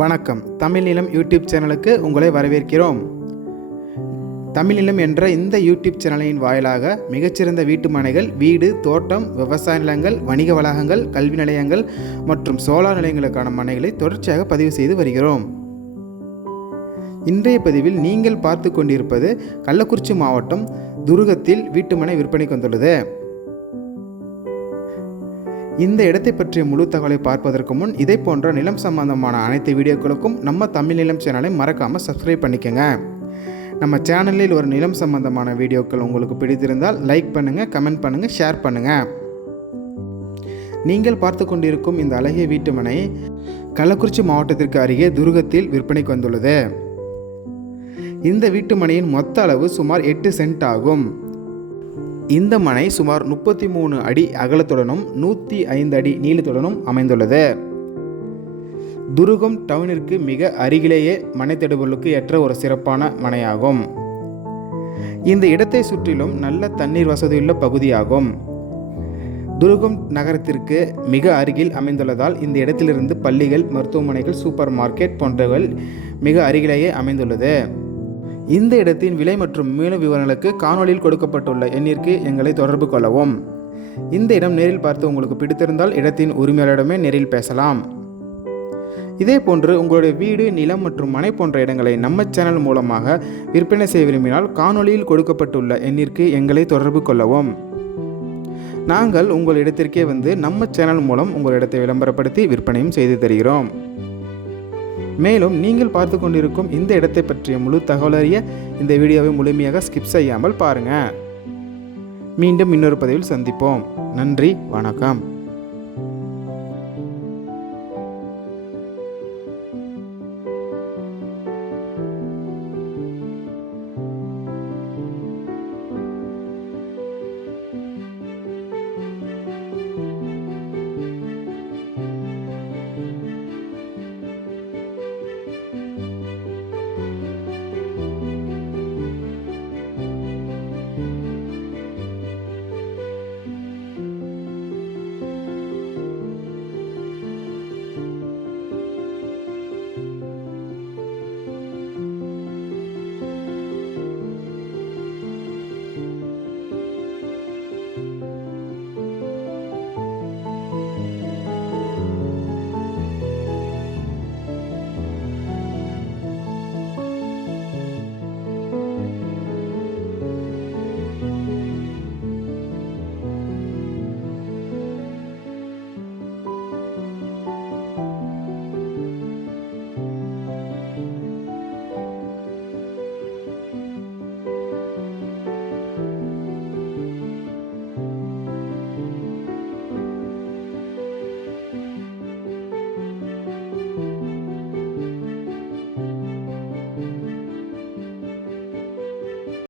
வணக்கம். தமிழ் நிலம் யூடியூப் சேனலுக்கு உங்களை வரவேற்கிறோம். தமிழ் நிலம் என்ற இந்த யூடியூப் சேனலின் வாயிலாக மிகச்சிறந்த வீட்டு மனைகள், வீடு, தோட்டம், விவசாய நிலங்கள், வணிக வளாகங்கள், கல்வி நிலையங்கள் மற்றும் சோலார் நிலையங்களுக்கான மனைகளை தொடர்ச்சியாக பதிவு செய்து வருகிறோம். இன்றைய பதிவில் நீங்கள் பார்த்து கொண்டிருப்பது கள்ளக்குறிச்சி மாவட்டம் துருகத்தில் வீட்டு மனை விற்பனைக்கு வந்துள்ளது. இந்த இடத்தை பற்றிய முழு தகவலை பார்ப்பதற்கு முன் இதை போன்ற நிலம் சம்பந்தமான அனைத்து வீடியோக்களுக்கும் நம்ம தமிழ் நிலம் சேனலை மறக்காமல் சப்ஸ்கிரைப் பண்ணிக்கோங்க. நம்ம சேனலில் ஒரு நிலம் சம்பந்தமான வீடியோக்கள் உங்களுக்கு பிடித்திருந்தால் லைக் பண்ணுங்கள், கமெண்ட் பண்ணுங்கள், ஷேர் பண்ணுங்கள். நீங்கள் பார்த்து கொண்டிருக்கும் இந்த அழகிய வீட்டு மனை கள்ளக்குறிச்சி மாவட்டத்திற்கு அருகே துருகத்தில் விற்பனைக்கு வந்துள்ளது. இந்த வீட்டு மனையின் மொத்த அளவு சுமார் 8 சென்ட் ஆகும். இந்த மனை சுமார் 33 அடி அகலத்துடனும் 105 அடி நீளத்துடனும் அமைந்துள்ளது. துருகம் டவுனிற்கு மிக அருகிலேயே மனை தேடுபவர்களுக்கு ஏற்ற ஒரு சிறப்பான மனையாகும். இந்த இடத்தை சுற்றிலும் நல்ல தண்ணீர் வசதியுள்ள பகுதியாகும். துருகம் நகரத்திற்கு மிக அருகில் அமைந்துள்ளதால் இந்த இடத்திலிருந்து பள்ளிகள், மருத்துவமனைகள், சூப்பர் மார்க்கெட் போன்றவை மிக அருகிலேயே அமைந்துள்ளது. இந்த இடத்தின் விலை மற்றும் மேலும் விவரங்களுக்கு காணொலியில் கொடுக்கப்பட்டுள்ள எண்ணிற்கு எங்களை தொடர்பு கொள்ளவும். இந்த இடம் நேரில் பார்த்து உங்களுக்கு பிடித்திருந்தால் இடத்தின் உரிமையாளரிடமே நேரில் பேசலாம். இதே போன்று உங்களுடைய வீடு, நிலம் மற்றும் மனை போன்ற இடங்களை நம்ம சேனல் மூலமாக விற்பனை செய்ய விரும்பினால் காணொலியில் கொடுக்கப்பட்டுள்ள எண்ணிற்கு எங்களை தொடர்பு கொள்ளவும். நாங்கள் உங்கள் இடத்திற்கே வந்து நம்ம சேனல் மூலம் உங்கள் இடத்தை விளம்பரப்படுத்தி விற்பனையும் செய்து தருகிறோம். மேலும் நீங்கள் பார்த்து கொண்டிருக்கும் இந்த இடத்தை பற்றிய முழு தகவல் அறிய இந்த வீடியோவை முழுமையாக ஸ்கிப் செய்யாமல் பாருங்கள். மீண்டும் இன்னொரு பதிவில் சந்திப்போம். நன்றி, வணக்கம்.